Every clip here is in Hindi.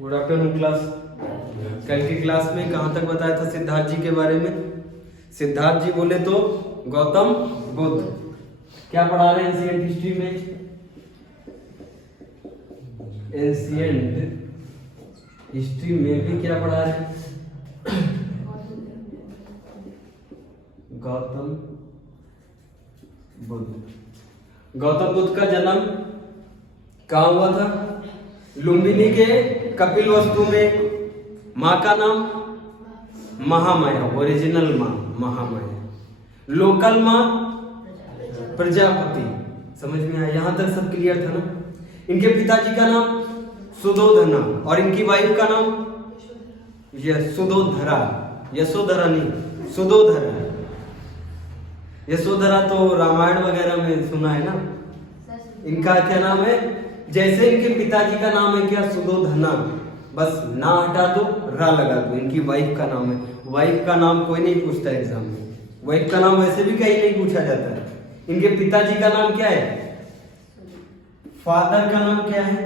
Good afternoon class. कल की क्लास में कहाँ तक बताया था सिद्धार्थ जी के बारे में? सिद्धार्थ जी बोले तो गौतम बुद्ध। क्या पढ़ा रहे हैं एंशिएंट हिस्ट्री में? एंशिएंट हिस्ट्री में भी क्या पढ़ा रहे हैं? गौतम बुद्ध। गौतम बुद्ध का जन्म कहाँ हुआ था? लुम्बिनी के कपिलवस्तु में। माँ का नाम महामाया, ओरिजिनल माँ महामाया। लोकल माँ प्रजापति। समझ में आया? यहां तक सब क्लियर था ना? इनके पिताजी का नाम सुधोधना और इनकी वाइफ का नाम यशोधरा। यशोधरा नहीं, सुधोधरा। यशोधरा तो रामायण वगैरह में सुना है ना। इनका क्या नाम है? जैसे इनके पिताजी का नाम है क्या? सुधोधना। बस ना हटा दो, रा लगा दो। इनकी वाइफ का नाम है। वाइफ का नाम कोई नहीं पूछता एग्जाम में। वाइफ का नाम वैसे भी कहीं नहीं पूछा जाता है। इनके पिताजी का नाम क्या है? फादर का नाम क्या है?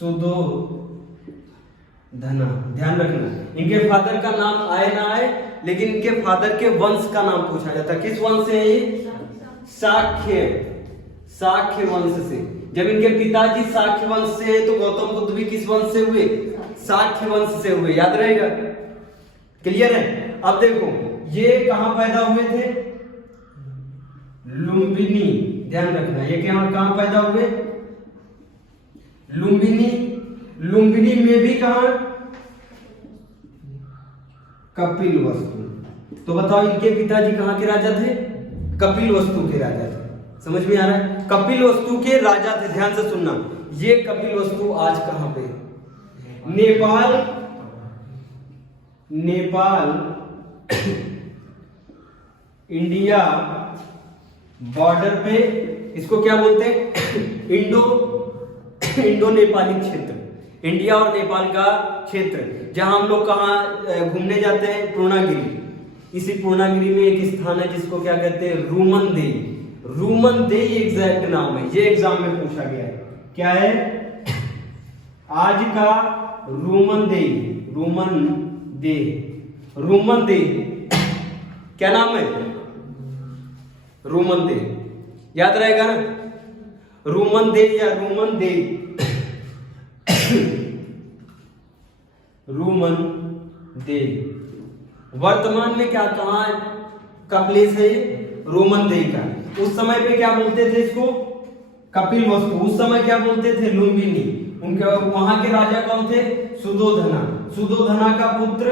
सुधोधना। ध्यान रखना, इनके फादर का नाम आए ना आए, लेकिन इनके फादर के वंश का नाम पूछा जाता है। किस वंश से है ये? शाक्य। शाक्य वंश से। जब इनके पिताजी शाक्य वंश से है तो गौतम बुद्ध भी किस वंश से हुए? शाक्य वंश से हुए। याद रहेगा? क्लियर है? अब देखो, ये कहां पैदा हुए थे? लुम्बिनी। ध्यान रखना, ये कहां पैदा हुए? लुम्बिनी। लुम्बिनी में भी कहां? कपिलवस्तु। तो बताओ, इनके पिताजी कहां के राजा थे? कपिलवस्तु के राजा थे। समझ में आ रहा है? कपिलवस्तु के राजा थे। ध्यान से सुनना, ये कपिलवस्तु आज कहां पे? नेपाल। नेपाल इंडिया बॉर्डर पे। इसको क्या बोलते हैं? इंडो नेपाली क्षेत्र। इंडिया और नेपाल का क्षेत्र, जहां हम लोग कहाँ घूमने जाते हैं? पूर्णागिरी। इसी पूर्णागिरी में एक स्थान है जिसको क्या कहते हैं? रूमनदेई। रूमनदेई एग्जैक्ट नाम है। ये एग्जाम में पूछा गया है। क्या है? आज का रूमनदेई। रूमनदेई क्या नाम है? रूमनदेई। याद रहेगा ना? रूमनदेई या रूमनदेई। रूमनदेई वर्तमान में क्या कहां का प्लेस है ये? रूमनदेई का। उस समय पे क्या बोलते थे इसको? कपिलवस्तु। उस समय क्या बोलते थे? लुम्बिनी। उनके वहां के राजा कौन थे? सुधोधना। सुधोधना का पुत्र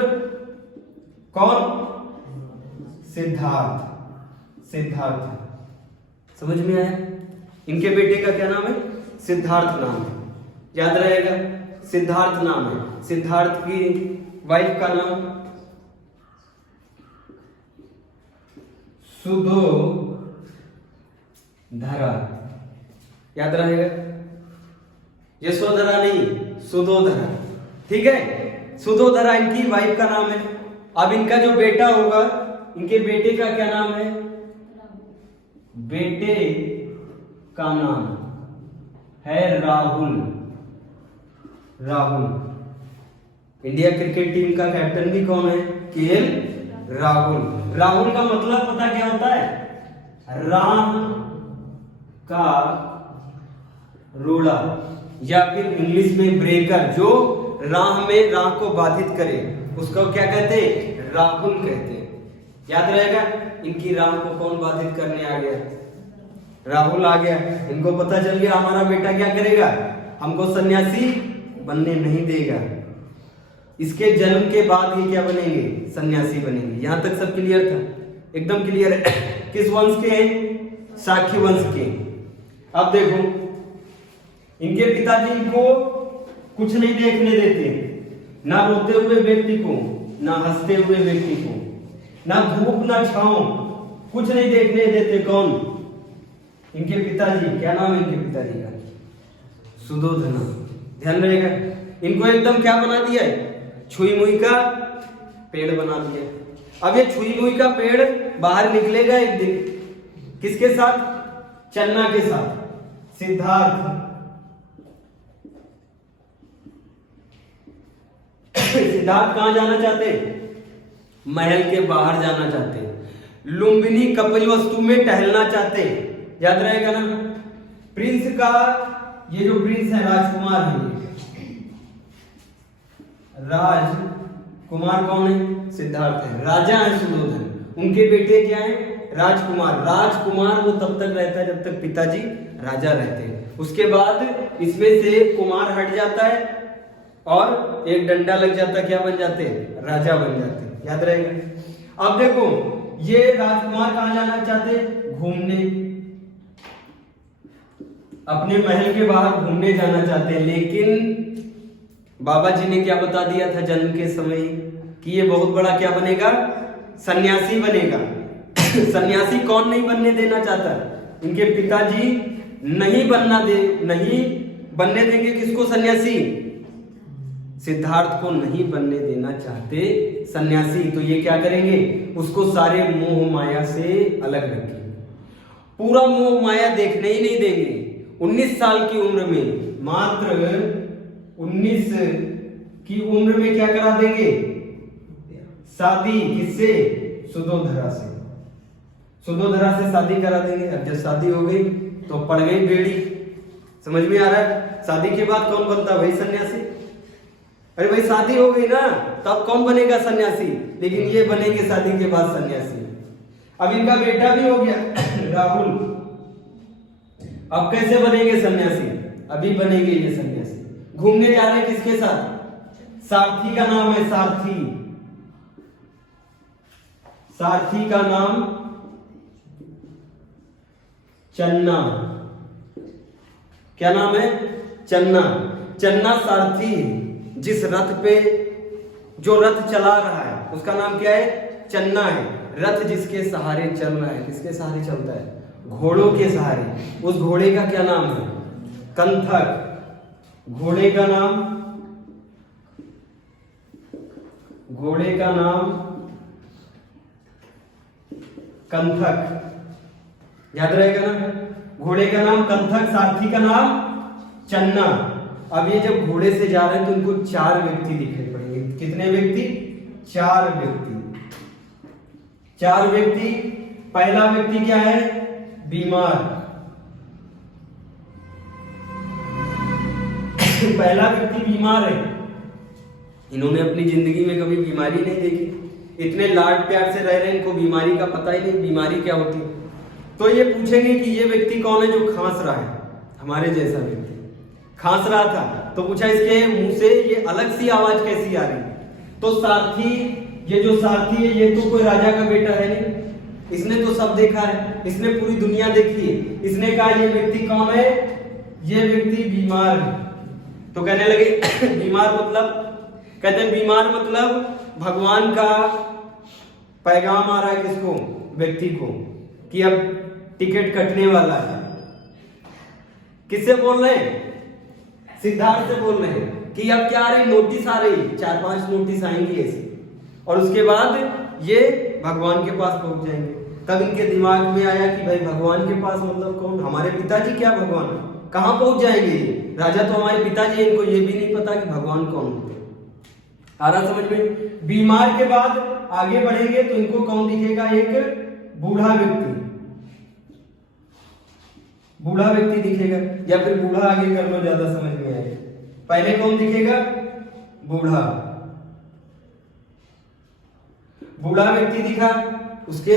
कौन? सिद्धार्थ। सिद्धार्थ। समझ में आया? इनके बेटे का क्या नाम है? सिद्धार्थ नाम है। याद रहेगा? सिद्धार्थ नाम है। सिद्धार्थ की वाइफ का नाम सुधोधरा। याद रहेगा? यशोधरा नहीं, सुधोधरा। ठीक है? सुधोधरा इनकी वाइफ का नाम है। अब इनका जो बेटा होगा, इनके बेटे का क्या नाम है? बेटे का नाम है Rahul. Rahul. India cricket team का कैप्टन भी कौन है? केएल राहुल। राहुल का मतलब पता क्या होता है? राह का रोड़ा, या फिर इंग्लिश में ब्रेकर। जो राह में राह को बाधित करे उसको क्या कहते हैं? राहुल कहते हैं। याद रहेगा? इनकी राह को कौन बाधित करने आ गया? राहुल आ गया। इनको पता चल गया हमारा बेटा क्या करेगा? हमको सन्यासी बनने नहीं देगा। इसके जन्म के बाद ही क्या बनेंगे? सन्यासी बनेंगे। यहां तक सब क्लियर था? एकदम क्लियर है। किस वंश के हैं? शाक्य वंश के। अब देखो, इनके पिताजी इनको कुछ नहीं देखने देते। ना रोते हुए व्यक्ति को, ना हंसते हुए व्यक्ति को, ना धूप ना छांव, कुछ नहीं देखने देते। कौन? इनके पिताजी। क्या नाम है इनके पिताजी का? सुधोधना। ध्यान रहेगा? इनको एकदम क्या बना दिया है? छुई मुई का पेड़ बना दिया। अब ये छुई मुई का पेड़ बाहर निकलेगा एक दिन। किसके साथ? चन्ना के साथ। सिद्धार्थ। सिद्धार्थ कहाँ जाना चाहते? महल के बाहर जाना चाहते। लुम्बिनी कपिलवस्तु में टहलना चाहते। याद रहेगा ना? प्रिंस का, ये जो प्रिंस है राजकुमार है, राजकुमार कौन है? सिद्धार्थ है। राजा है सुयोधन, उनके बेटे क्या है? राजकुमार। राजकुमार वो तब तक रहता है जब तक पिताजी राजा रहते हैं। उसके बाद इसमें से कुमार हट जाता है और एक डंडा लग जाता है, क्या बन जाते हैं? राजा बन जाते हैं। याद रहेगा? अब देखो, ये राजकुमार कहाँ जाना चाहते? घूमने, अपने महल के बाहर घूमने जाना चाहते हैं। लेकिन बाबा जी ने क्या बता दिया था जन्म के समय कि ये बहुत बड़ा क्या बनेगा? सन्यासी बनेगा। सन्यासी कौन नहीं बनने देना चाहता? इनके पिताजी नहीं बनने देंगे। किसको? सन्यासी। सिद्धार्थ को नहीं बनने देना चाहते सन्यासी। तो ये क्या करेंगे? उसको सारे मोह माया से अलग रखेंगे, पूरा मोह माया देखने ही नहीं देंगे। 19 साल की उम्र में, मात्र 19 की उम्र में क्या करा देंगे? शादी। किससे? सुदोधरा से। सुदोधरा से शादी करा देंगे। अब जब शादी हो गई तो पड़ गई बेड़ी। समझ में आ रहा है? शादी के बाद कौन बनता भाई? सन्यासी। अरे भाई शादी हो गई ना, तब कौन बनेगा? सन्यासी। लेकिन ये बनेंगे शादी के बाद सन्यासी। अब इनका बेटा भी हो गया राहुल। अब कैसे बनेंगे सन्यासी? अभी बनेंगे ये सन्यासी। घूमने जा रहे हैं किसके साथ? सारथी का नाम है सारथी। सारथी का नाम चन्ना। क्या नाम है? चन्ना। चन्ना सारथी। जिस रथ पे, जो रथ चला रहा है उसका नाम क्या है? चन्ना है। रथ जिसके सहारे चल रहा है, किसके सहारे चलता है? घोड़ों के सहारे। उस घोड़े का क्या नाम है? कंथक। घोड़े का नाम कंथक। याद रहेगा ना? घोड़े का नाम कंथक, सारथी का नाम चन्ना। अब ये जब घोड़े से जा रहे हैं तो इनको 4 व्यक्ति दिखाई पड़ेंगे। कितने व्यक्ति? 4 व्यक्ति। 4 व्यक्ति। पहला व्यक्ति क्या है? बीमार। पहला व्यक्ति बीमार है। इन्होंने अपनी जिंदगी में कभी बीमारी नहीं देखी। इतने लाड प्यार से रह रहे हैं, इनको बीमारी का पता ही नहीं, बीमारी क्या होती है। तो ये पूछेंगे कि ये व्यक्ति कौन है जो खांस रहा है? हमारे जैसा व्यक्ति खांस रहा था। तो पूछा इसके मुंह से ये अलग सी आवाज कैसी आ रही? तो सारथी, ये जो सारथी है ये तो कोई राजा का बेटा है नहीं, इसने तो सब देखा है, इसने पूरी दुनिया देखी है। इसने कहा ये व्यक्ति कौन है? ये व्यक्ति बीमार है। तो कहने लगे बीमार मतलब? कहते हैं बीमार मतलब भगवान का पैगाम आ रहा है किसको? व्यक्ति को, कि अब टिकट कटने वाला है। किससे बोल रहे हैं? सिद्धार्थ से बोल रहे हैं कि अब क्या आ रही? नोटिस आ रही, 4-5 नोटिस आएंगी ऐसे, और उसके बाद ये भगवान के पास पहुंच जाएंगे। तब इनके दिमाग में आया कि भाई भगवान के पास मतलब कौन? हमारे पिताजी। क्या भगवान? कहां पहुंच जाएंगे? राजा तो हमारे पिताजी, इनको ये भी नहीं पता कि भगवान कौन होते। आ रहा समझ में? बीमार के बाद आगे बढ़ेंगे तो इनको कौन दिखेगा? एक बूढ़ा व्यक्ति। बूढ़ा व्यक्ति दिखेगा, या फिर बूढ़ा आगे कर लो, ज्यादा समझ में आएगा। पहले कौन दिखेगा? बूढ़ा। बूढ़ा व्यक्ति दिखा, उसके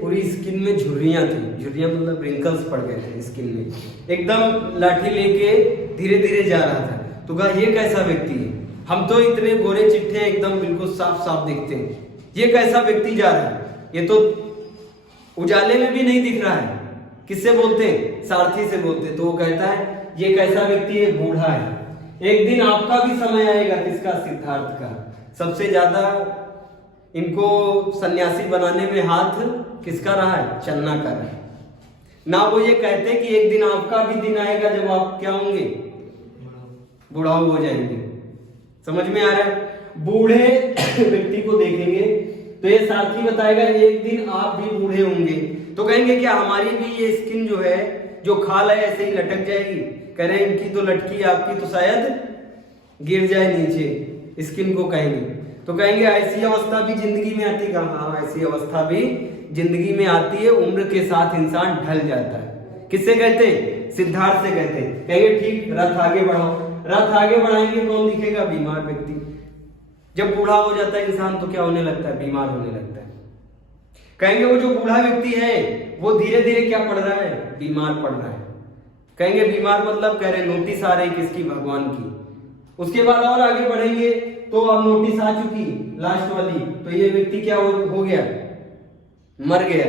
पूरी स्किन में झुर्रियां थी। झुर्रियां मतलब रिंकल्स पड़ गए थे स्किन में। एकदम लाठी लेके धीरे धीरे जा रहा था। तो कहा ये कैसा व्यक्ति है? हम तो इतने गोरे चिट्ठे एकदम बिल्कुल साफ साफ दिखते हैं, ये कैसा व्यक्ति जा रहा है? ये तो उजाले में भी नहीं दिख रहा है। किससे बोलते हैं? सारथी से बोलते हैं। तो वो कहता है ये कैसा व्यक्ति है? बूढ़ा है। एक दिन आपका भी समय आएगा। किसका? सिद्धार्थ का। सबसे ज्यादा इनको सन्यासी बनाने में हाथ किसका रहा है? चन्ना का रहा है ना। वो ये कहते कि एक दिन आपका भी दिन आएगा जब आप क्या होंगे? बुढ़ाऊ हो जाएंगे। समझ में आ रहा है? बूढ़े व्यक्ति को देखेंगे तो ये सारथी बताएगा एक दिन आप भी बूढ़े होंगे। तो कहेंगे क्या हमारी भी ये स्किन जो है, जो खाल है, ऐसे ही लटक जाएगी? कह रहे हैं इनकी तो लटकी, आपकी तो शायद गिर जाए नीचे। स्किन को कहेंगे। तो कहेंगे ऐसी अवस्था भी जिंदगी में आती है। हाँ, ऐसी अवस्था भी जिंदगी में आती है, उम्र के साथ इंसान ढल जाता है। किससे कहते हैं? सिद्धार्थ से कहते हैं। कहेंगे ठीक, रथ आगे बढ़ाओ। रथ आगे बढ़ाएंगे, कौन दिखेगा? बीमार व्यक्ति। जब बूढ़ा हो जाता है इंसान तो क्या होने लगता है? बीमार होने लगता है। कहेंगे वो जो बूढ़ा व्यक्ति है वो धीरे धीरे क्या पड़ रहा है? बीमार पड़ रहा है। कहेंगे बीमार मतलब कह रहे नोटिस आ रही किसकी? भगवान की। उसके बाद और आगे बढ़ेंगे तो अब नोटिस आ चुकी लास्ट वाली, तो ये व्यक्ति क्या हो गया? मर गया।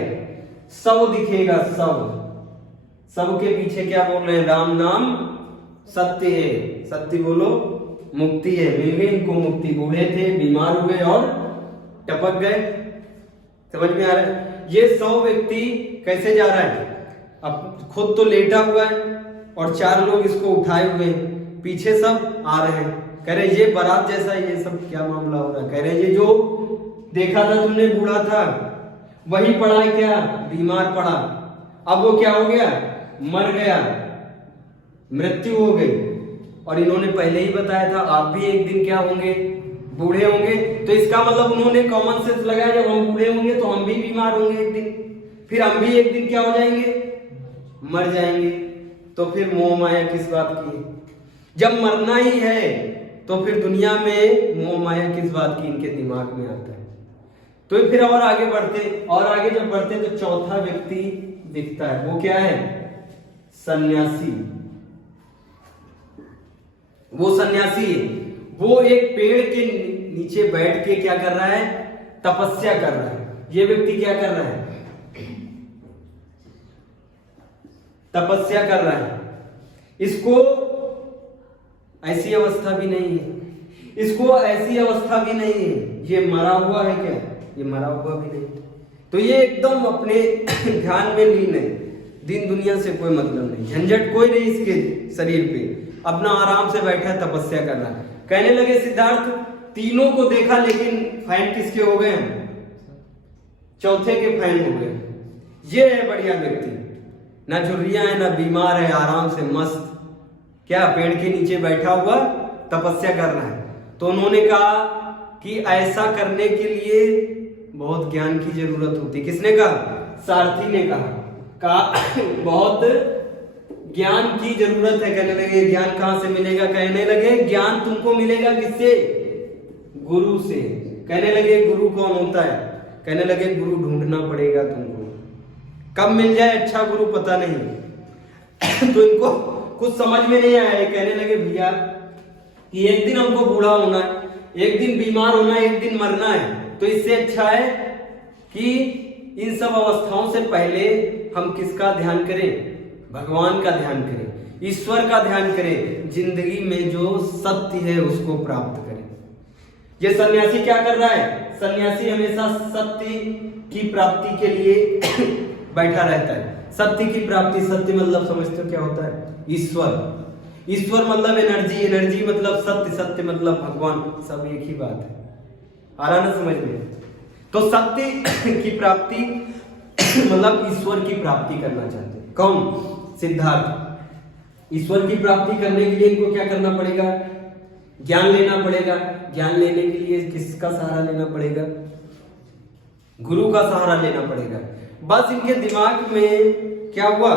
शव दिखेगा, शव। शव के पीछे क्या बोल रहे हैं? राम नाम सत्य है। सत्य बोलो, मुक्ति है। मिल गई इनको मुक्ति। बूढ़े थे, बीमार हुए और टपक गए। समझ में आ रहा है? ये 100 व्यक्ति कैसे जा रहा है? अब खुद तो लेटा हुआ है और 4 लोग इसको उठाए हुए हैं, पीछे सब आ रहे हैं। कह रहे ये बारात जैसा, ये सब क्या मामला हो रहा है? कह रहे ये जो देखा था तुमने बूढ़ा था वही पड़ा है क्या? बीमार पड़ा। अब वो क्या हो गया? मर गया, मृत्यु हो गई। और इन्होंने पहले ही बताया था आप भी एक दिन क्या होंगे? बूढ़े होंगे। तो इसका मतलब उन्होंने कॉमन सेंस लगाया, जब हम बूढ़े होंगे तो हम भी बीमार होंगे एक दिन, फिर हम भी एक दिन क्या हो जाएंगे? मर जाएंगे। तो फिर मोह माया किस बात की? जब मरना ही है तो फिर दुनिया में मोह माया किस बात की इनके दिमाग में आता है। तो फिर और आगे जब बढ़ते तो चौथा व्यक्ति दिखता है। वो क्या है? सन्यासी। वो सन्यासी है। वो एक पेड़ के नीचे बैठ के क्या कर रहा है? तपस्या कर रहा है। ये व्यक्ति क्या कर रहा है? तपस्या कर रहा है। इसको ऐसी अवस्था भी नहीं है, इसको ऐसी अवस्था भी नहीं है। ये मरा हुआ है क्या? ये मरा हुआ भी नहीं। तो ये एकदम अपने ध्यान में लीन है, दिन दुनिया से कोई मतलब नहीं, झंझट कोई नहीं इसके शरीर पे, अपना आराम से बैठा है, तपस्या कर रहा है। कहने लगे सिद्धार्थ, तीनों को देखा लेकिन फैन किसके हो गए? चौथे के फैन हो गए। ये है बढ़िया व्यक्ति, ना झुर्रियां है ना बीमार है, आराम से मस्त क्या पेड़ के नीचे बैठा हुआ तपस्या कर रहा है। तो उन्होंने कहा कि ऐसा करने के लिए बहुत ज्ञान की जरूरत होती। किसने कहा? सारथी ने कहा बहुत ज्ञान की जरूरत है। कहने लगे ज्ञान कहां से मिलेगा? कहने लगे ज्ञान तुमको मिलेगा किससे? गुरु से। कहने लगे गुरु कौन होता है? कहने लगे गुरु ढूंढना पड़ेगा तुमको, कब मिल जाए अच्छा गुरु पता नहीं। तो इनको कुछ समझ में नहीं आया। कहने लगे भैया कि एक दिन हमको बूढ़ा होना है, एक दिन बीमार होना है, एक दिन मरना है, तो इससे अच्छा है कि इन सब अवस्थाओं से पहले हम किसका ध्यान करें? भगवान का ध्यान करें, ईश्वर का ध्यान करें, जिंदगी में जो सत्य है उसको प्राप्त करें। ये सन्यासी क्या कर रहा है? सन्यासी हमेशा सत्य की प्राप्ति के लिए बैठा रहता है। सत्य की प्राप्ति, सत्य मतलब समझते हो क्या होता है? ईश्वर। ईश्वर मतलब एनर्जी, एनर्जी मतलब सत्य, सत्य मतलब भगवान, सब एक ही बात है। आ रहा ना समझ में? तो सत्य की प्राप्ति मतलब ईश्वर की प्राप्ति करना चाहते हैं। कौन? सिद्धार्थ। ईश्वर की प्राप्ति करने के लिए इनको क्या करना पड़ेगा? ज्ञान लेना पड़ेगा। ज्ञान लेने के लिए किसका सहारा लेना पड़ेगा? गुरु का सहारा लेना पड़ेगा। बस इनके दिमाग में क्या हुआ?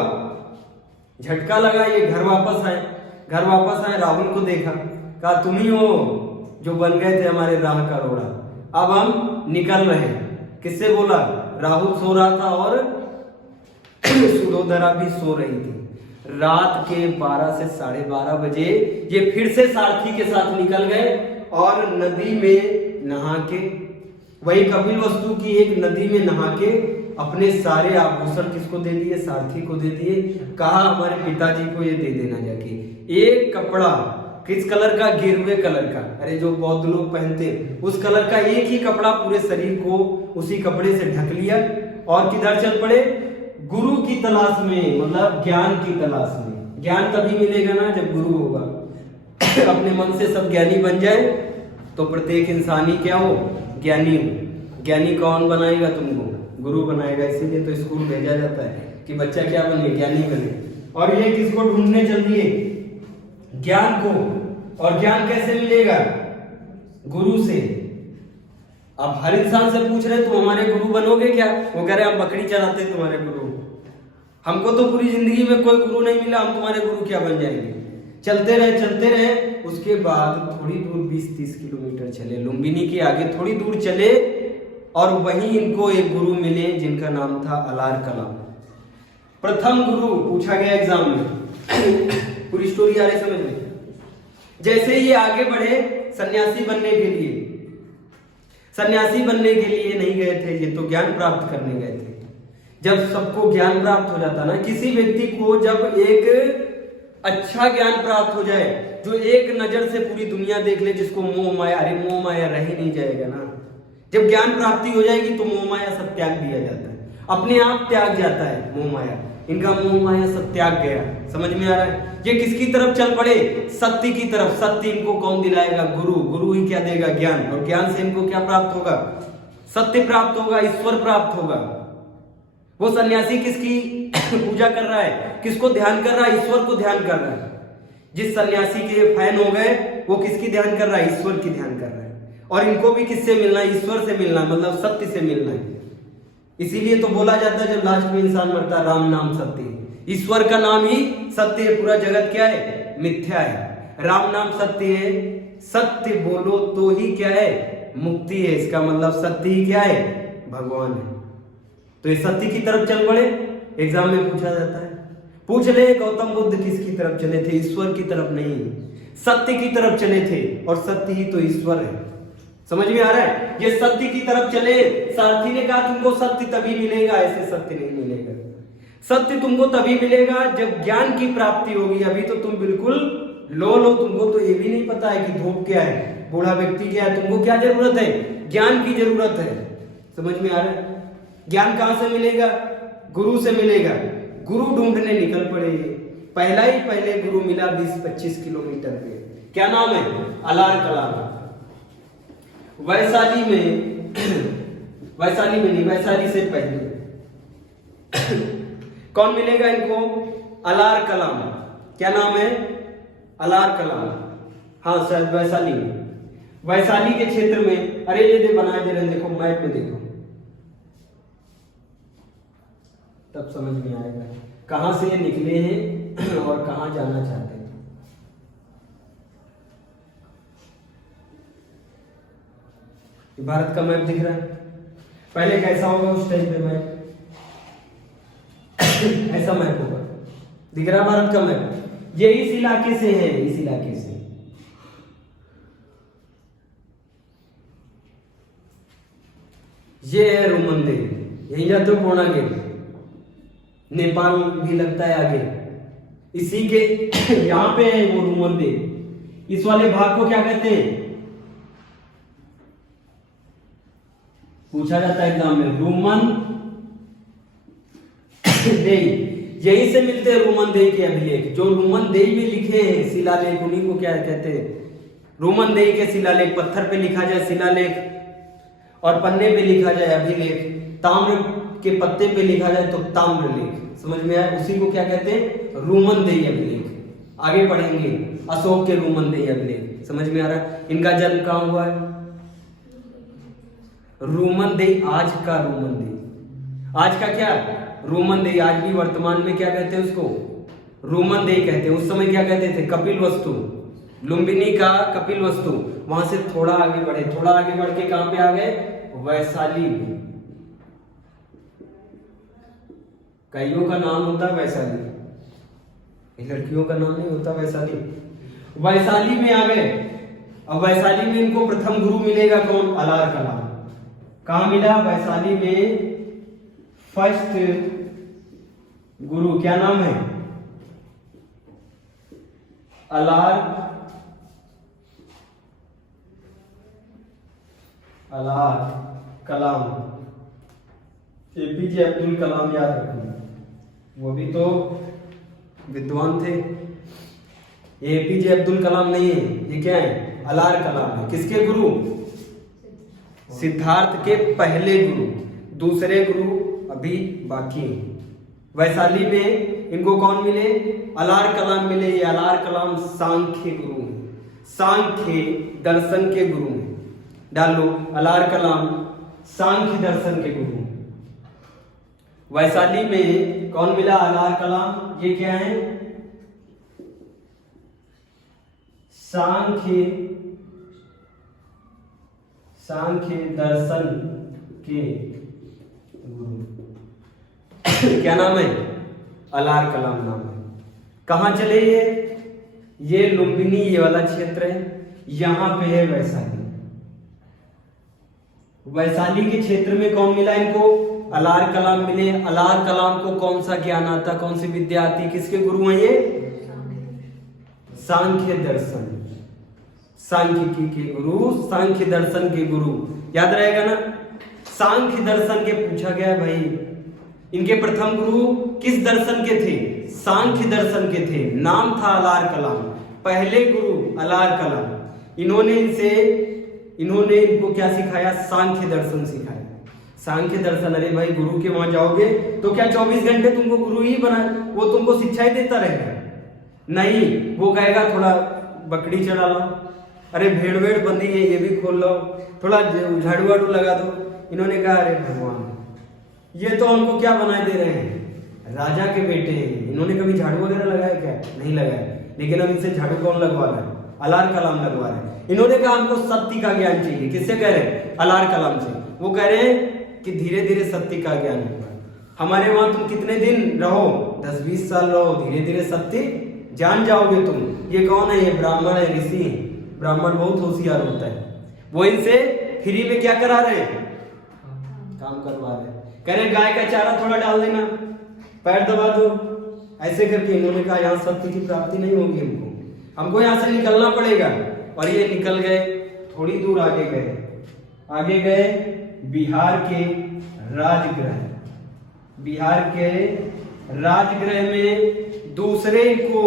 झटका लगा, ये घर वापस आए। घर वापस आए, राहुल को देखा, कहा तुम ही हो जो बन गए थे हमारे राह का रोड़ा, अब हम निकल रहे हैं। किससे बोला? राहुल सो रहा था और सुदोधरा भी सो रही थी। रात के 12 से 12:30 बजे ये फिर से सारथी के साथ निकल गए और नदी में नहा के, वही कपिलवस्तु की एक नदी में नहा के अपने सारे आभूषण किसको दे दिए? सारथी को दे दिए। कहा हमारे पिताजी को ये दे देना जाके। एक कपड़ा किस कलर का? गेरुए कलर का। अरे जो बौद्ध लोग पहनते उस कलर का एक ही कपड़ा पूरे शरीर को उसी कपड़े से ढक लिया और किधर चल पड़े? गुरु की तलाश में, मतलब ज्ञान की तलाश में। ज्ञान तभी मिलेगा ना जब गुरु होगा। अपने मन से सब ज्ञानी बन जाए तो प्रत्येक इंसान ही क्या हो? ज्ञानी हो। ज्ञानी कौन बनाएगा तुमको? गुरु बनाएगा। इसीलिए तो स्कूल भेजा जाता है कि बच्चा क्या बने? ज्ञानी बने। और ये किसको ढूंढने चल दिए? ज्ञान को। और ज्ञान कैसे मिलेगा? गुरु से। अब हर इंसान से पूछ रहे तुम हमारे गुरु बनोगे क्या? वो कह रहे हम बकरी चराते तुम्हारे गुरु, हमको तो पूरी जिंदगी में कोई गुरु नहीं मिला, हम तुम्हारे गुरु क्या बन जाएंगे। चलते रहे। उसके बाद थोड़ी दूर 20-30 किलोमीटर चले, लुम्बिनी के आगे थोड़ी दूर चले और वहीं इनको एक गुरु मिले जिनका नाम था अलार कलाम। प्रथम गुरु पूछा गया एग्जाम में। पूरी स्टोरी आ रही समझ में? जैसे ये आगे बढ़े सन्यासी बनने के लिए, सन्यासी बनने के लिए नहीं गए थे ये, तो ज्ञान प्राप्त करने गए थे। जब सबको ज्ञान प्राप्त हो जाता ना, किसी व्यक्ति को जब एक अच्छा ज्ञान प्राप्त हो जाए, जो एक नजर से पूरी दुनिया देख ले, जिसको मोह माया, अरे मोह माया रह ही नहीं जाएगा ना। जब ज्ञान प्राप्ति हो जाएगी तो मोह माया सब त्याग दिया जाता है, अपने आप त्याग जाता है मोह माया। इनका मोह माया सब त्याग गया, समझ में आ रहा है? ये किसकी तरफ चल पड़े? सत्य की तरफ। सत्य इनको कौन दिलाएगा? गुरु। गुरु ही क्या देगा? ज्ञान। और ज्ञान से इनको क्या प्राप्त होगा? सत्य प्राप्त होगा, ईश्वर प्राप्त होगा। वो सन्यासी किसकी पूजा कर रहा है? किसको ध्यान कर रहा है? ईश्वर को ध्यान कर रहा है। जिस सन्यासी के फैन हो गए वो किसकी ध्यान कर रहा है? ईश्वर की ध्यान कर रहा है। और इनको भी किससे मिलना है? ईश्वर से मिलना, मतलब सत्य से मिलना है। इसीलिए तो बोला जाता है जब लास्ट में इंसान मरता है, राम नाम सत्य। ईश्वर का नाम ही सत्य है, पूरा जगत क्या है? मिथ्या है। राम नाम सत्य है, सत्य बोलो तो ही क्या है? मुक्ति है। इसका मतलब सत्य ही क्या है? भगवान है। तो ये सत्य की तरफ चल पड़े। एग्जाम में पूछा जाता है, पूछ ले गौतम बुद्ध किसकी तरफ चले थे? ईश्वर की तरफ नहीं, सत्य की तरफ चले थे। और सत्य ही तो ईश्वर है। समझ में आ रहा है? ये सत्य की तरफ चले। सारथी ने कहा तुमको सत्य तभी मिलेगा, ऐसे सत्य नहीं मिलेगा। सत्य तुमको तभी मिलेगा जब ज्ञान की प्राप्ति होगी। अभी तो तुम बिल्कुल लो, तुमको तो ये भी नहीं पता है कि धूप क्या है, बूढ़ा व्यक्ति क्या है। तुमको क्या जरूरत है? ज्ञान की जरूरत है। समझ में आ रहा है? ज्ञान कहां से मिलेगा? गुरु से मिलेगा। गुरु ढूंढने निकल पड़े। पहले गुरु मिला 20-25 किलोमीटर पे। क्या नाम है? अलार कलाम। वैशाली में नहीं, वैशाली से पहले कौन मिलेगा इनको? अलार कलाम। क्या नाम है? अलार कलाम। हाँ शायद वैशाली में, वैशाली के क्षेत्र में। अरे ये बनाए दे रहे, देखो मैप में देखो, तब समझ में आएगा कहां से ये निकले हैं और कहां जाना चाहते हैं। भारत का मैप दिख रहा है? पहले कैसा होगा उस टाइम पे मैप? ऐसा मैप होगा। दिख रहा है भारत का मैप? ये इस इलाके से है, इस इलाके से। ये है रोम मंदिर, यही जाते हो पूर्णा गेट। नेपाल भी लगता है आगे, इसी के यहां पे है वो रोम मंदिर। इस वाले भाग को क्या कहते हैं? पूछा जाता है एग्जाम में, रोमन देई। यहीं से मिलते हैं रोमन देई के अभिलेख। जो रोमन देई में लिखे हैं शिलालेख, उन्हीं को क्या कहते हैं? रोमन देई के शिलालेख। पत्थर पे लिखा जाए शिलालेख और पन्ने पे लिखा जाए अभिलेख। ताम्र के पत्ते पे लिखा जाए तो ताम्रलेख। समझ में आया? उसी को क्या कहते हैं? रोमन देई अभिलेख। आगे पढ़ेंगे अशोक के रोमन देई अभिलेख। समझ में आ रहा है? इनका जन्म कहां हुआ है? रोमन देई, आज का रोमन देई। आज का क्या? रोमन देई। आज भी वर्तमान में क्या कहते हैं उसको? रोमन देई कहते हैं। उस समय क्या कहते थे? कपिल वस्तु। लुम्बिनी का कपिल वस्तु। वहां से थोड़ा आगे बढ़े, थोड़ा आगे बढ़ के कहां पे आ गए? वैशाली में। कईयों का नाम होता है वैशाली, लड़कियों का नाम नहीं होता वैशाली। वैशाली में आ गए। अब वैशाली में इनको प्रथम गुरु मिलेगा कौन? अलार कलाम। कहां मिला? वैशाली में फर्स्ट गुरु। क्या नाम है? अलार कलाम। एपीजे अब्दुल कलाम याद रखना, वो भी तो विद्वान थे। एपीजे अब्दुल कलाम नहीं है, ये क्या है? अलार कलाम है। किसके गुरु? सिद्धार्थ के पहले गुरु। दूसरे गुरु अभी बाकी हैं। वैशाली में इनको कौन मिले? अलार कलाम मिले। ये अलार कलाम सांख्य गुरु हैं, सांख्य दर्शन के गुरु हैं। डाल लो। अलार कलाम सांख्य दर्शन के गुरु। वैशाली में कौन मिला? अलार कलाम। ये क्या है? सांख्य दर्शन के गुरु। क्या नाम है? अलार कलाम नाम है। कहां चले ये लुम्बिनी, ये वाला क्षेत्र है, यहां पे है वैशाली। वैशाली के क्षेत्र में कौन मिला इनको? अलार कलाम मिले। अलार कलाम को कौन सा ज्ञान आता, कौन सी विद्या आती? किसके गुरु हैं ये? सांख्य दर्शन, सांख्यिकी के गुरु, सांख्य दर्शन के गुरु। याद रहेगा ना? सांख्य दर्शन के पूछा गया भाई, इनके प्रथम गुरु किस दर्शन के थे? सांख्य दर्शन के थे। नाम था अलार कलाम। पहले गुरु अलार कलाम। इन्होंने इनको क्या सिखाया? सांख्य दर्शन सिखाया। सांख्य दर्शन। अरे भाई गुरु के वहां जाओगे तो क्या 24 घंटे तुमको गुरु ही बना, वो तुमको शिक्षा ही देता रहेगा? नहीं, वो कहेगा थोड़ा बकरी चढ़ा लो, अरे भेड़ वेड़ बंधी है ये भी खोल लो, थोड़ा झाड़ू वाड़ू लगा दो। इन्होंने कहा अरे भगवान, ये तो हमको क्या बनाए दे रहे हैं? राजा के बेटे हैं। इन्होंने कभी झाड़ू वगैरह लगाया क्या? नहीं लगाया। लेकिन अब इनसे झाड़ू कौन लगवा रहा है? अलार कलाम लगवा रहे हैं। इन्होंने कहा हमको सत्य का ज्ञान चाहिए। किससे कह रहे हैं? अलार कलाम से। वो कह रहे हैं कि धीरे धीरे सत्य का ज्ञान होगा। हमारे वहां तुम कितने दिन रहो? 10-20 साल रहो, धीरे धीरे सत्य जान जाओगे तुम। ये कौन है? ये ब्राह्मण है, ऋषि है। ब्राह्मण बहुत होशियार होता है। वो इनसे फ्री में क्या करा रहे हैं? काम करवा रहे हैं। कह रहे गाय का चारा थोड़ा डाल देना, पैर दबा दो, ऐसे करके। इन्होंने कहा यहाँ सत्य की प्राप्ति नहीं होगी, हमको यहाँ से निकलना पड़ेगा। और ये निकल गए, थोड़ी दूर आगे गए बिहार के राजगृह। बिहार के राजगृह में दूसरे को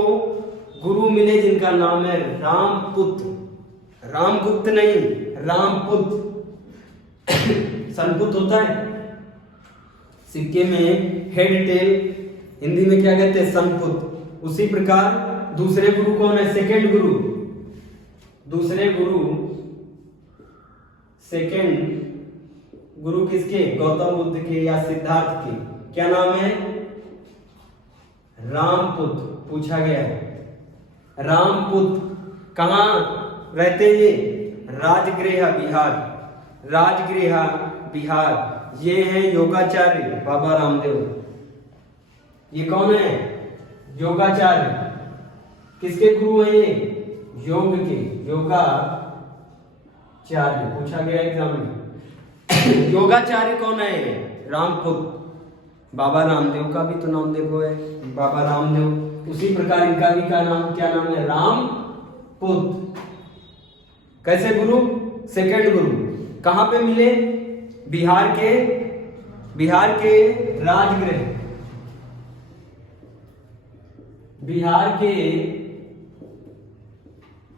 गुरु मिले जिनका नाम है रामपुत्र। रामगुप्त नहीं, रामपुत्र। सनपुत्र होता है सिक्के में, हेड टेल, हिंदी में क्या कहते हैं? सनपुत्र। उसी प्रकार दूसरे गुरु कौन है? सेकंड गुरु। दूसरे गुरु, सेकंड गुरु किसके? गौतम बुद्ध के या सिद्धार्थ के। क्या नाम है? रामपुत्र। पूछा गया है रामपुत्र कहां रहते ये? राजगृह बिहार। राजगृह बिहार। ये हैं योगाचार्य बाबा रामदेव। ये कौन है? योगाचार्य। किसके गुरु हैं ये? योग के, योगाचार्य। पूछा गया एग्जाम में। योगाचार्य कौन है? रामपुत्र। बाबा रामदेव का भी तो नाम देखो है बाबा रामदेव। उसी प्रकार इनका भी क्या नाम है? रामपुत्र। कैसे गुरु? सेकंड गुरु। कहां पे मिले? बिहार के राजगृह। बिहार के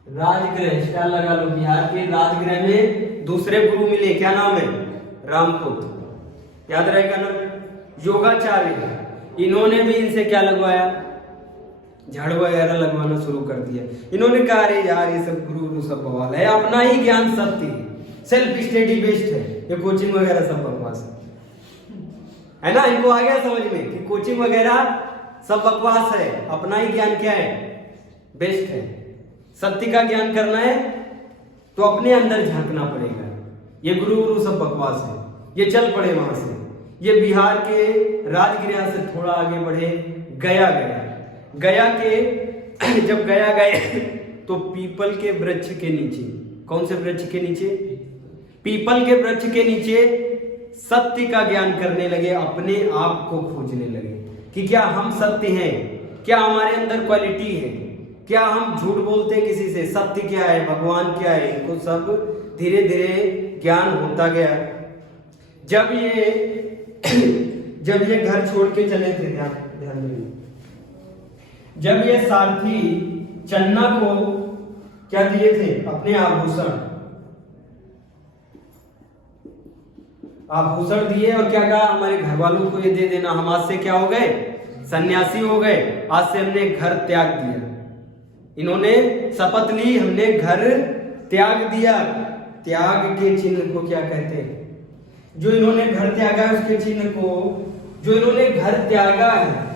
राजगृह, स्टार लगा लो। बिहार के राजगृह में दूसरे गुरु मिले। क्या नाम है? रामपुत्र। याद रहेगा ना? योगाचार्य। इन्होंने भी इनसे क्या लगवाया? झाड़ू वगैरह लगवाना शुरू कर दिया। इन्होंने कहा अरे यार ये सब गुरु सब बवाल है, अपना ही ज्ञान सत्य है, सेल्फ स्टडी बेस्ड है, ये कोचिंग वगैरह सब बकवास है ना? इनको आ गया समझ में कि कोचिंग वगैरह सब बकवास है, अपना ही ज्ञान क्या है? बेस्ट है। सत्य का ज्ञान करना है तो अपने अंदर झांकना पड़ेगा। ये गुरु सब बकवास है। ये चल पड़े वहां से। ये बिहार के राजगृह से थोड़ा आगे बढ़े, गया के जब गया गए तो पीपल के वृक्ष के नीचे, कौन से वृक्ष के नीचे? पीपल के वृक्ष के नीचे सत्य का ज्ञान करने लगे, अपने आप को खोजने लगे कि क्या हम सत्य हैं, क्या हमारे अंदर क्वालिटी है, क्या हम झूठ बोलते हैं किसी से, सत्य क्या है, भगवान क्या है। इनको सब धीरे धीरे ज्ञान होता गया। जब ये घर छोड़ के चले थे, ध्यान दीजिए, जब ये सारथी चन्ना को क्या दिए थे? अपने आभूषण दिए और क्या कहा? हमारे घर वालों को ये दे देना, हम आज से क्या हो गए? सन्यासी हो गए, आज से हमने घर त्याग दिया। इन्होंने शपथ ली, हमने घर त्याग दिया। त्याग के चिन्ह को क्या कहते हैं? जो इन्होंने घर त्यागा है उसके चिन्ह को, जो इन्होंने घर त्यागा है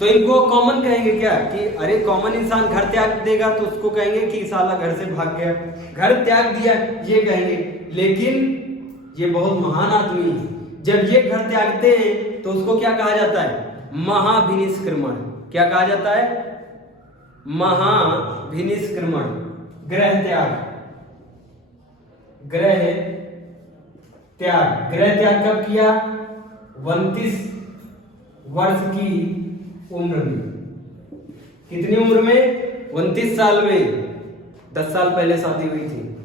तो इनको कॉमन कहेंगे क्या? कि अरे कॉमन इंसान घर त्याग देगा तो उसको कहेंगे कि साला घर से भाग गया, घर त्याग दिया, ये कहेंगे। लेकिन ये बहुत महान आदमी है, जब ये घर त्यागते हैं तो उसको क्या कहा जाता है? महाभिनिष्क्रमण। क्या कहा जाता है? महाभिनिष्क्रमण, ग्रह त्याग। ग्रह त्याग, ग्रह त्याग कब किया? 29 वर्ष की उम्र में। कितनी उम्र में? 29 साल में। 10 साल पहले शादी हुई थी,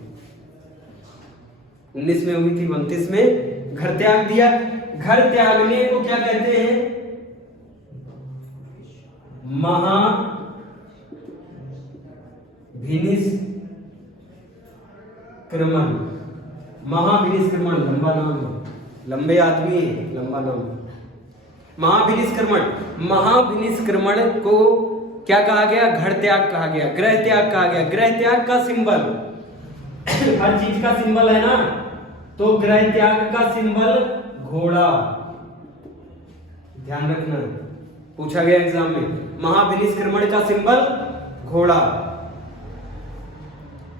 19 में हुई थी, 29 में घर त्याग दिया। घर त्यागने को क्या कहते हैं? महाभिनिष्क्रमण। महाभिनिष्क्रमण लंबा नाम है, लंबे आदमी है, लंबा नाम है। महाभिनिष्क्रमण, महाभिनिष्क्रमण को क्या कहा गया? घर त्याग कहा गया, ग्रह त्याग कहा गया। ग्रह त्याग का सिंबल हर चीज का सिंबल है ना, तो ग्रह त्याग का सिंबल घोड़ा। ध्यान रखना, पूछा गया एग्जाम में। महाभिनिष्क्रमण का सिंबल घोड़ा।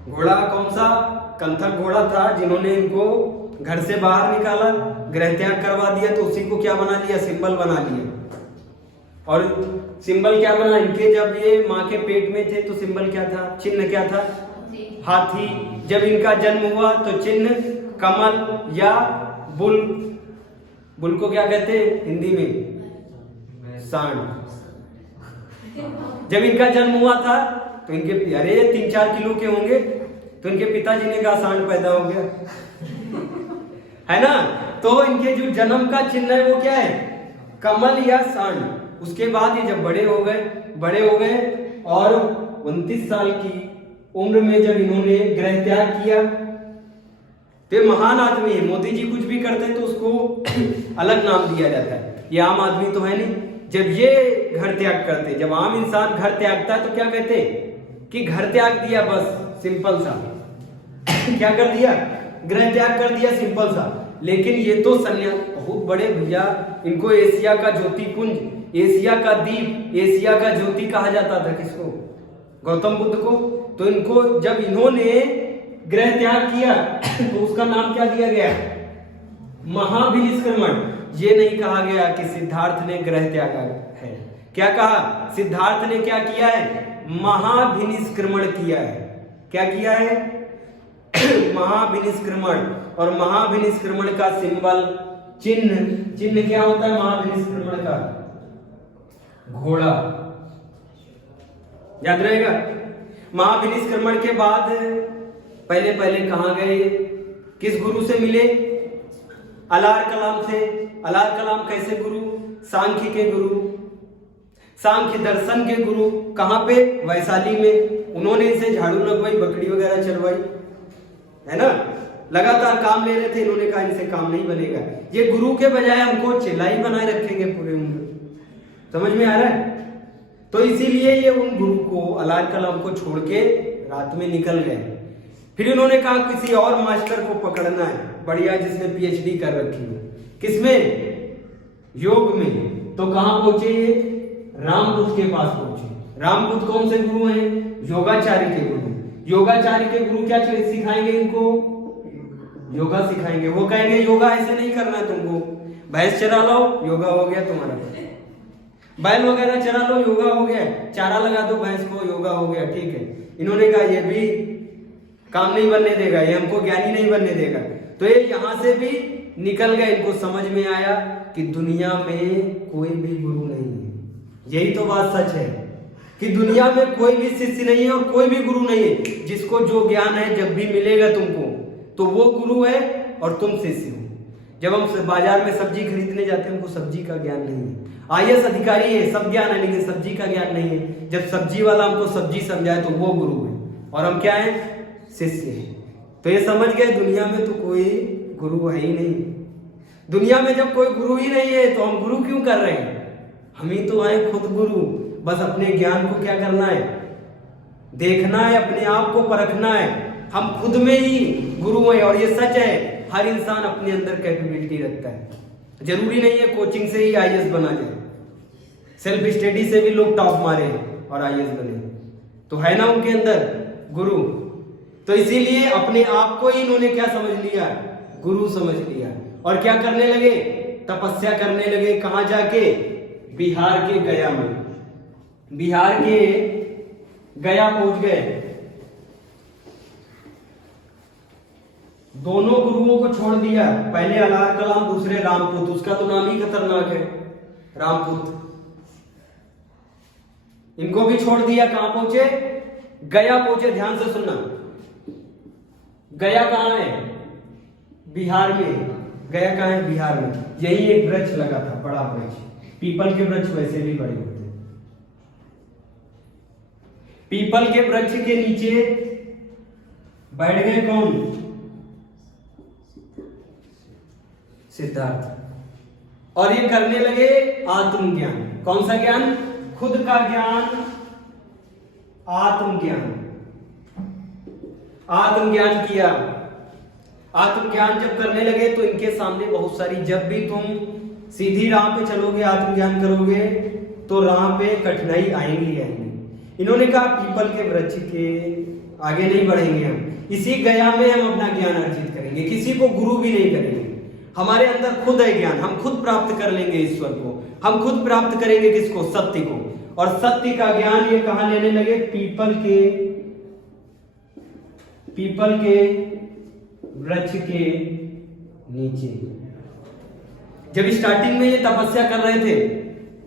घोड़ा कौन सा? कंथक घोड़ा था, जिन्होंने इनको घर से बाहर निकाला, ग्रह त्याग करवा दिया, तो उसी को क्या बना लिया? सिंबल बना लिया। और सिंबल क्या बना? इनके जब ये माँ के पेट में थे तो सिंबल क्या था? चिन्ह क्या था? हाथी। जब इनका जन्म हुआ तो चिन्ह कमल या बुल। बुल को क्या कहते हैं हिंदी में? सांड। जब इनका जन्म हुआ था तो इनके अरे 3-4 किलो के होंगे, तो इनके पिताजी ने कहा सांड पैदा हो गया है ना। तो इनके जो जन्म का चिन्ह है वो क्या है? कमल या सांड। उसके बाद ये जब बड़े हो गए और 29 साल की उम्र में जब इन्होंने ग्रह त्याग किया, तो महान आदमी है। मोदी जी कुछ भी करते हैं तो उसको अलग नाम दिया जाता है, ये आम आदमी तो है नहीं। जब ये घर त्याग करते, जब आम इंसान घर त्यागता है तो क्या कहते हैं? कि घर त्याग दिया, बस सिंपल सा क्या कर दिया? ग्रह त्याग कर दिया, सिंपल सा। लेकिन ये तो सन्यास, बहुत बड़े भैया, इनको एशिया का ज्योति कुंज, एशिया का दीप, एशिया का ज्योति कहा जाता था। किसको? गौतम बुद्ध को। तो इनको जब इन्होंने ग्रह त्याग किया तो उसका नाम क्या दिया गया? महाभिनिष्क्रमण। ये नहीं कहा गया कि सिद्धार्थ ने ग्रह त्यागा है। क्या कहा? सिद्धार्थ ने क्या किया है? महाभिनिष्क्रमण किया है। क्या किया है? महाभिनिष्क्रमण। और महाभिनिष्क्रमण का सिंबल, चिन्ह क्या होता है महाभिनिष्क्रमण का? घोड़ा। याद रहेगा। महाभिनिष्क्रमण के बाद पहले कहां गए? किस गुरु से मिले? अलार कलाम से। अलार कलाम कैसे गुरु? सांख्य के गुरु, सांख्य दर्शन के गुरु। कहां पे? वैशाली में। उन्होंने इसे झाड़ू लगवाई, बकरी वगैरह चलवाई, है ना। लगातार काम ले रहे थे, इन्होंने कहा इनसे काम नहीं बनेगा, ये गुरु के बजाय हमको चिल्लाई बनाए रखेंगे पूरे उम्र। समझ में आ रहा है? तो इसीलिए ये उन गुरु को, अलार कलाम को छोड़ के रात में निकल गए। फिर इन्होंने कहा किसी और मास्टर को पकड़ना है, बढ़िया, जिसने पीएचडी कर रखी है। किसमें? योग में। तो कहां पहुंचे ये? रामबुद्ध के पास पहुंचे। रामबुद्ध कौन से गुरु हैं? योगाचार्य के गुरु। योगाचार्य के गुरु क्या सिखाएंगे इनको? योगा सिखाएंगे। वो कहेंगे योगा ऐसे नहीं करना है तुमको, भैंस चरा लो, योगा हो गया तुम्हारा। बैल वगैरह चरा लो, योगा हो गया। चारा लगा दो भैंस को, योगा हो गया। ठीक है। इन्होंने कहा ये भी काम नहीं बनने देगा, ये हमको ज्ञानी नहीं बनने देगा। तो ये यहां से भी निकल गए। इनको समझ में आया कि दुनिया में कोई भी गुरु नहीं है। यही तो बात सच है कि दुनिया में कोई भी शिष्य नहीं है और कोई भी गुरु नहीं है। जिसको जो ज्ञान है जब भी मिलेगा तुमको, तो वो गुरु है और तुम शिष्य हो। जब हम बाजार में सब्जी खरीदने जाते हैं, हमको सब्जी का ज्ञान नहीं है। आईएएस अधिकारी है, सब ज्ञान है, लेकिन सब्जी का ज्ञान नहीं है। जब सब्जी वाला हमको सब्जी समझाए तो वो गुरु है और हम क्या है? शिष्य है। तो ये समझ गए दुनिया में तो कोई गुरु है ही नहीं। दुनिया में जब कोई गुरु ही नहीं है तो हम गुरु क्यों कर रहे हैं? हम ही तो हैं खुद गुरु। बस अपने ज्ञान को क्या करना है? देखना है, अपने आप को परखना है। हम खुद में ही गुरु हैं, और ये सच है, हर इंसान अपने अंदर कैपेबिलिटी रखता है। जरूरी नहीं है कोचिंग से ही आईएएस बना जाए, सेल्फ स्टडी से भी लोग टॉप मारे और आईएएस बने, तो है ना उनके अंदर गुरु। तो इसीलिए अपने आप को ही इन्होंने क्या समझ लिया, गुरु समझ लिया, और क्या करने लगे, तपस्या करने लगे। कहां जाके, बिहार के गया में, बिहार के गया पहुंच गए। दोनों गुरुओं को छोड़ दिया, पहले अलार कलाम, दूसरे रामपुत, उसका तो नाम ही खतरनाक है, रामपुत। इनको भी छोड़ दिया, कहां पहुंचे, गया पहुंचे। ध्यान से सुनना, गया कहां है, बिहार में। गया कहां है, बिहार में। यही एक वृक्ष लगा था, बड़ा वृक्ष, पीपल के वृक्ष वैसे भी बड़े होते हैं। पीपल के वृक्ष के नीचे बैठ गए कौन, सिद्धार्थ, और ये करने लगे आत्मज्ञान। कौन सा ज्ञान, खुद का ज्ञान, आत्मज्ञान। आत्मज्ञान किया। आत्मज्ञान जब करने लगे तो इनके सामने बहुत सारी, जब भी तुम सीधी राह पे चलोगे, आत्मज्ञान करोगे, तो राह पे कठिनाई आएंगी आएंगी। इन्होंने कहा पीपल के वृक्ष के आगे नहीं बढ़ेंगे हम, इसी गया में हम अपना ज्ञान अर्जित करेंगे, किसी को गुरु भी नहीं करेंगे। हमारे अंदर खुद है ज्ञान, हम खुद प्राप्त कर लेंगे ईश्वर को, हम खुद प्राप्त करेंगे किसको, सत्य को। और सत्य का ज्ञान ये कहां लेने लगे, पीपल के वृक्ष के नीचे। जब स्टार्टिंग में ये तपस्या कर रहे थे,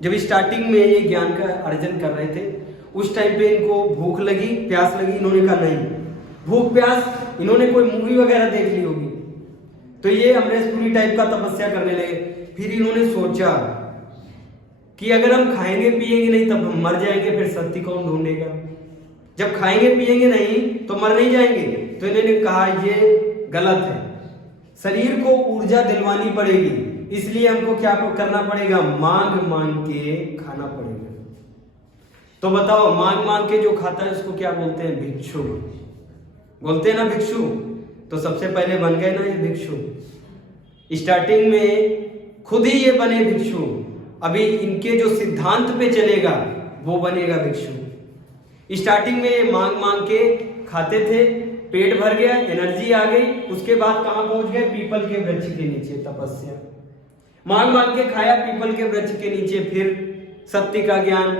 जब स्टार्टिंग में ये ज्ञान का अर्जन कर रहे थे, उस टाइम पे इनको भूख लगी, प्यास लगी। इन्होंने कहा नहीं, भूख प्यास, इन्होंने कोई मूवी वगैरह देख ली होगी, तो ये अमरीशपुरी टाइप का तपस्या करने लगे। फिर इन्होंने सोचा कि अगर हम खाएंगे पिएंगे नहीं तब हम मर जाएंगे, फिर सत्य कौन ढूंढेगा। जब खाएंगे पिएंगे नहीं तो मर नहीं जाएंगे। तो इन्होंने कहा ये गलत है, शरीर को ऊर्जा दिलवानी पड़ेगी, इसलिए हमको क्या करना पड़ेगा, मांग मांग के खाना पड़ेगा। तो बताओ, मांग मांग के जो खाता है उसको क्या बोलते हैं, भिक्षु बोलते हैं ना, भिक्षु। तो सबसे पहले बन गए ना ये भिक्षु। स्टार्टिंग में खुद ही ये बने भिक्षु, अभी इनके जो सिद्धांत पे चलेगा वो बनेगा भिक्षु। स्टार्टिंग में ये मांग मांग के खाते थे, पेट भर गया, एनर्जी आ गई, उसके बाद कहां पहुंच गए, पीपल के वृक्ष के नीचे तपस्या। मांग मांग के खाया पीपल के वृक्ष के नीचे, फिर सत्य का ज्ञान,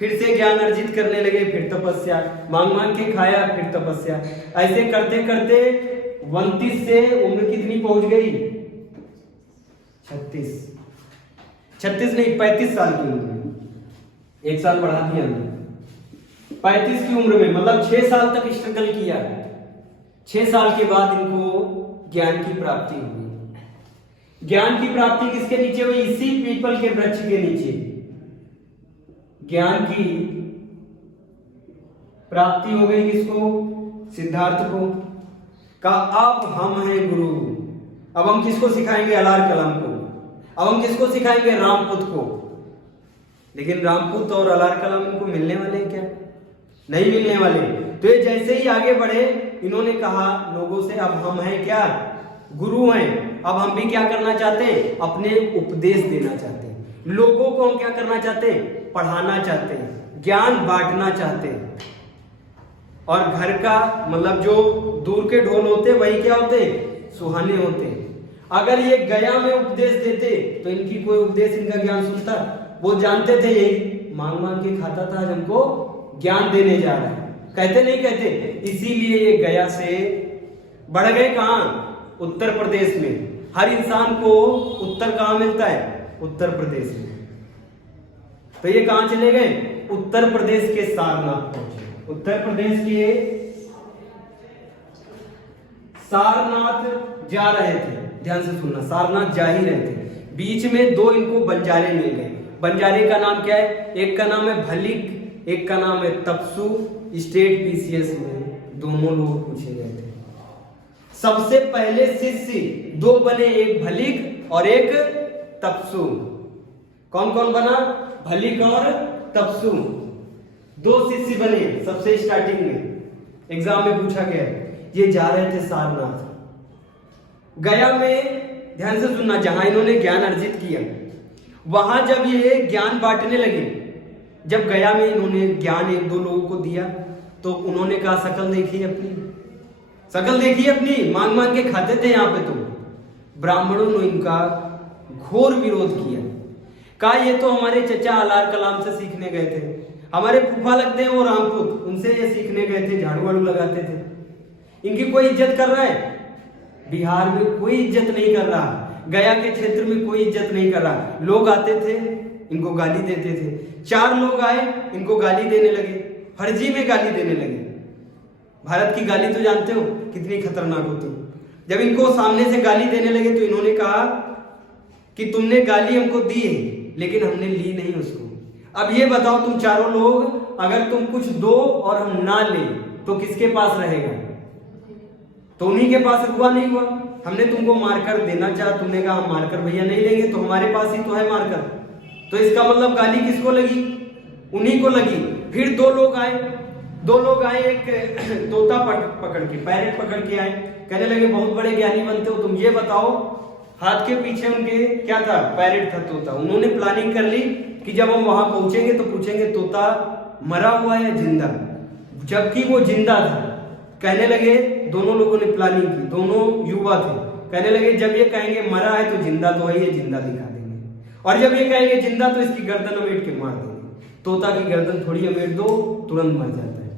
फिर से ज्ञान अर्जित करने लगे, फिर तपस्या, मांग मांग के खाया, फिर तपस्या। ऐसे करते करते 29 से उम्र कितनी पहुंच गई, 36 नहीं 35 साल की उम्र में, एक साल बढ़ा दिया हमने, 35 की उम्र में, मतलब 6 साल तक स्ट्रगल किया। 6 साल के बाद इनको ज्ञान की प्राप्ति हुई। ज्ञान की प्राप्ति किसके नीचे हुई, इसी पीपल के वृक्ष के नीचे ज्ञान की प्राप्ति हो गई। किसको, सिद्धार्थ को। कहा अब हम हैं गुरु, अब हम किसको सिखाएंगे, अलार कलाम को। अब हम किसको सिखाएंगे, रामपुत को। लेकिन रामपुत और अलार कलाम इनको मिलने वाले हैं क्या, नहीं मिलने वाले। तो ये जैसे ही आगे बढ़े, इन्होंने कहा लोगों से, अब हम हैं क्या, गुरु हैं, अब हम भी क्या करना चाहते हैं, अपने उपदेश देना चाहते हैं। लोगों को हम क्या करना चाहते हैं, पढ़ाना चाहते हैं, ज्ञान बांटना चाहते हैं। और घर का मतलब जो दूर के ढोल होते वही क्या होते, सुहाने होते। अगर ये गया में उपदेश देते तो इनकी कोई उपदेश, इनका ज्ञान सुनता, वो जानते थे यही मांग मांग के खाता था, आज हमको ज्ञान देने जा रहा है, कहते नहीं कहते। इसीलिए ये गया से बढ़ गए कहां, उत्तर प्रदेश में। हर इंसान को उत्तर कहां मिलता है, उत्तर प्रदेश में। तो ये कहां चले गए, उत्तर प्रदेश के सारनाथ पहुंचे। उत्तर प्रदेश के सारनाथ जा रहे थे, ध्यान से सुनना, सारनाथ जा ही रहे थे। बीच में 2 इनको बंजारे मिल गए। बंजारे का नाम क्या है, एक का नाम है भलिक, एक का नाम है तपसू। स्टेट पीसीएस में दोनों लोग पूछे गए थे। सबसे पहले शिष्य 2 बने, एक भलिक और एक तपसू। कौन कौन बना, भलिक और तपसू, 2 शिष्य बने सबसे स्टार्टिंग में, एग्जाम में पूछा गया। ये जा रहे थे सारनाथ। गया में ध्यान से सुनना, जहां इन्होंने ज्ञान अर्जित किया, वहां जब ये ज्ञान बांटने लगे, जब गया में इन्होंने ज्ञान एक दो लोगों को दिया, तो उन्होंने कहा शकल देखी अपनी, शकल देखी अपनी, मांग मांग के खाते थे यहाँ पे। तो ब्राह्मणों ने इनका घोर विरोध किया, कहा ये तो हमारे चचा अलार कलाम से सीखने गए थे, हमारे फूफा लगते हैं वो रामपुत, उनसे ये सीखने गए थे, झाड़ू वाड़ू लगाते थे, इनकी कोई इज्जत कर रहा है? बिहार में कोई इज्जत नहीं कर रहा, गया के क्षेत्र में कोई इज्जत नहीं कर रहा। लोग आते थे, इनको गाली देते थे। 4 लोग आए, इनको गाली देने लगे, फर्जी में गाली देने लगे। भारत की गाली तो जानते हो कितनी खतरनाक होती है। जब इनको सामने से गाली देने लगे तो इन्होंने कहा कि तुमने गाली हमको दी है, लेकिन हमने ली नहीं उसको। अब ये बताओ तुम चारों लोग, अगर तुम कुछ दो और हम ना ले तो किसके पास रहेगा? तो उन्हीं के पास हुआ नहीं हुआ। हमने तुमको मार्कर देना चाहा, तुमने कहा हम मार्कर भैया नहीं लेंगे, तो हमारे पास ही तो है मार्कर, तो इसका मतलब गाली किसको लगी? उन्हीं को लगी। फिर 2 लोग आए, एक तोता पकड़ के, पैरेट पकड़ के आए, कहने लगे बहुत बड़े ज्ञानी बनते हो तुम, ये बताओ। हाथ के पीछे उनके क्या था? पैरेट था, तोता। उन्होंने प्लानिंग कर ली कि जब हम वहां पहुंचेंगे तो पूछेंगे तोता मरा हुआ है या जिंदा, जबकि वो जिंदा था। कहने लगे, दोनों लोगों ने प्लानिंग की, दोनों युवा थे, कहने लगे जब ये कहेंगे मरा है तो जिंदा तो है, ये जिंदा दिखा देंगे, और जब ये कहेंगे जिंदा तो इसकी गर्दन अमेट के मार देंगे। तोता की गर्दन थोड़ी अमेट दो, तुरंत मर जाता है।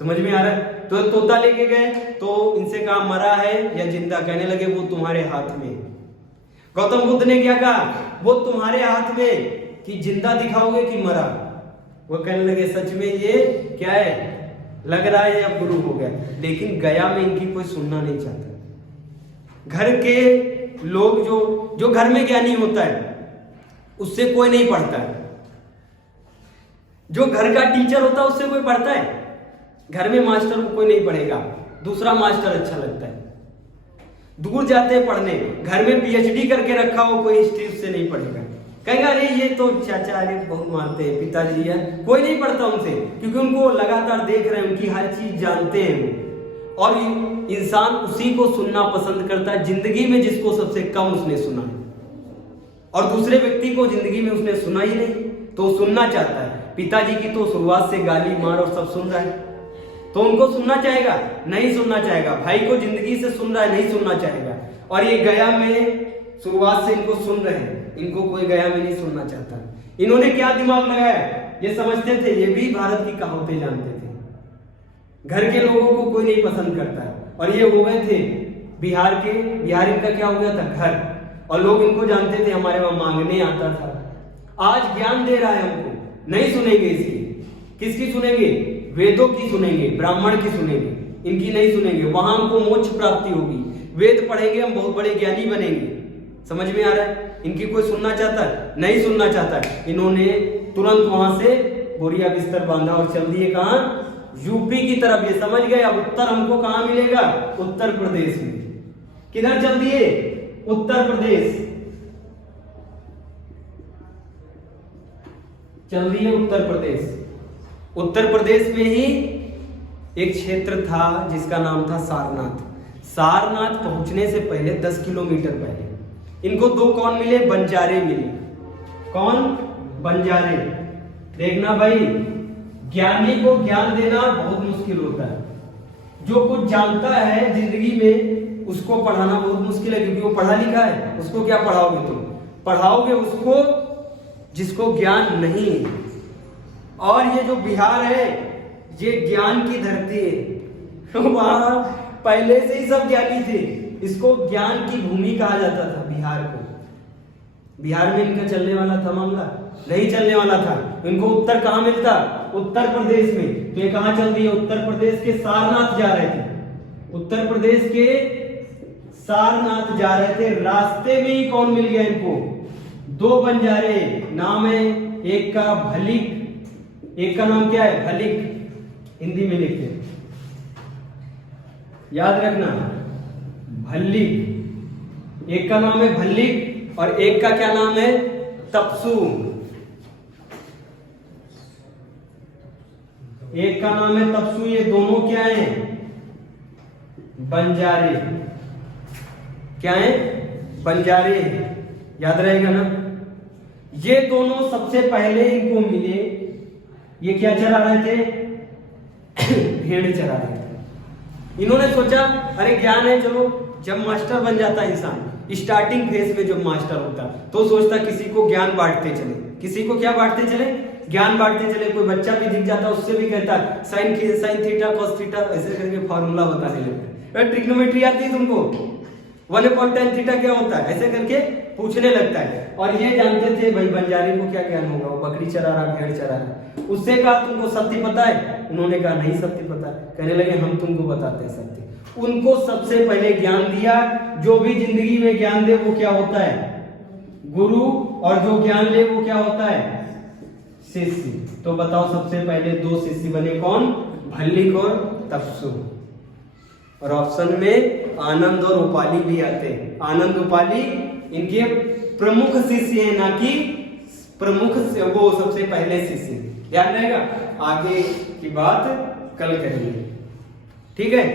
समझ में आ रहा है? तो तोता लेके गए, तो इनसे कहा मरा है या जिंदा, कहने लगे वो तुम्हारे हाथ में। गौतम बुद्ध ने क्या कहा? वो तुम्हारे हाथ में, कि जिंदा दिखाओगे कि मरा। वो कहने लगे सच में ये क्या है, लग रहा है अब गुरु हो गया। लेकिन गया में इनकी कोई सुनना नहीं चाहता। घर के लोग जो घर में ज्ञानी होता है उससे कोई नहीं पढ़ता है, जो घर का टीचर होता है उससे कोई पढ़ता है? घर में मास्टर को कोई नहीं पढ़ेगा, दूसरा मास्टर अच्छा लगता है, दूर जाते हैं पढ़ने। घर में पीएचडी करके रखा हो कोई, हिस्ट्री उससे नहीं पढ़ेगा, कहेगा अरे ये तो चाचा अरे बहुत मारते हैं, पिताजी है, कोई नहीं पढ़ता उनसे, क्योंकि उनको लगातार देख रहे हैं, उनकी हर चीज जानते हैं वो। और इंसान उसी को सुनना पसंद करता है जिंदगी में जिसको सबसे कम उसने सुना है, और दूसरे व्यक्ति को जिंदगी में उसने सुना ही नहीं तो सुनना चाहता है। पिताजी की तो शुरुआत से गाली मार और सब सुन रहा है, तो उनको सुनना चाहेगा? नहीं सुनना चाहेगा। भाई को जिंदगी से सुन रहा है, नहीं सुनना चाहेगा। और ये गया में शुरुआत से इनको सुन रहे हैं, इनको कोई गया में नहीं सुनना चाहता। इन्होंने क्या दिमाग लगाया? ये समझते थे, ये भी भारत की कहावतें जानते थे, घर के लोगों को कोई नहीं पसंद करता। और ये हो गए थे बिहार के, बिहार इनका क्या हो गया था? घर। और लोग इनको जानते थे, हमारे वहां मांगने आता था। आज ज्ञान दे रहा है हमको, नहीं सुनेंगे इसकी। किसकी सुनेंगे? वेदों की सुनेंगे, ब्राह्मण की सुनेंगे, इनकी नहीं सुनेंगे। वहां हमको मोक्ष प्राप्ति होगी, वेद पढ़ेंगे, हम बहुत बड़े ज्ञानी बनेंगे। समझ में आ रहा है? इनकी कोई सुनना चाहता है? नहीं सुनना चाहता है। इन्होंने तुरंत वहां से बोरिया बिस्तर बांधा और चल दिए कहां? यूपी की तरफ। ये समझ गए अब उत्तर हमको कहां मिलेगा? उत्तर प्रदेश में। किधर चल दिए? उत्तर प्रदेश चल दिए, उत्तर प्रदेश। उत्तर प्रदेश में ही एक क्षेत्र था जिसका नाम था सारनाथ। सारनाथ पहुंचने से पहले 10 किलोमीटर पहले इनको 2 कौन मिले? बंजारे मिले। कौन? बंजारे। देखना भाई, ज्ञानी को ज्ञान देना बहुत मुश्किल होता है। जो कुछ जानता है जिंदगी में उसको पढ़ाना बहुत मुश्किल है, क्योंकि वो पढ़ा लिखा है। उसको क्या पढ़ाओगे तुम? पढ़ाओगे उसको जिसको ज्ञान नहीं है। और ये जो बिहार है ये ज्ञान की धरती है। वहां पहले से ही सब ज्ञानी थे, इसको ज्ञान की भूमि कहा जाता था बिहार को। बिहार में इनका चलने वाला था मामला? नहीं चलने वाला था। इनको उत्तर कहां मिलता? उत्तर प्रदेश में। तो ये कहां चल दिए? उत्तर प्रदेश के सारनाथ जा रहे थे। उत्तर प्रदेश के सारनाथ जा रहे थे, रास्ते में ही कौन मिल गया इनको? 2 बंजारे। नाम है एक का भलिक, एक का नाम क्या है? भलिक। हिंदी में लिखते हैं, याद रखना, भल्लिक। एक का नाम है भल्लिक और एक का क्या नाम है? तपसू। एक का नाम है तपसू। ये दोनों क्या हैं? बंजारे। क्या है? बंजारे। याद रहेगा ना? ये दोनों सबसे पहले इनको मिले। ये क्या चरा रहे थे? भेड़ चरा रहे थे। इन्होंने सोचा अरे ज्ञान है, चलो जब मास्टर बन जाता है इंसान, स्टार्टिंग फेज में जब मास्टर होता तो सोचता किसी को ज्ञान बांटते चले। किसी को क्या बांटते चले? ज्ञान बांटते चले। कोई बच्चा भी दिख जाता उससे भी कहता साइन थीटा कॉस थीटा ऐसे करके फार्मूला बताने लगता है। ट्रिग्नोमेट्री आती है तुमको? 1/tan थीटा क्या होता है ऐसे करके पूछने लगता है। और ये जानते थे भाई बंजारे को क्या ज्ञान होगा, वो बकरी चरा रहा, भेड़ चरा रहा। उससे कहा तुमको सत्य पता है? उन्होंने कहा नहीं सत्य पता। कहने लगे हम तुमको बताते हैं सत्य। उनको सबसे पहले ज्ञान दिया। जो भी जिंदगी में ज्ञान दे वो क्या होता है? गुरु। और जो ज्ञान ले वो क्या होता है? शिष्य। तो बताओ सबसे पहले दो शिष्य बने कौन? भल्लिक और तपसु। और ऑप्शन में आनंद और उपाली भी आते हैं। आनंद उपाली इनके प्रमुख शिष्य हैं, ना कि प्रमुख वो सबसे पहले शिष्य। ध्यान रहेगा। आगे की बात कल करेंगे। ठीक है।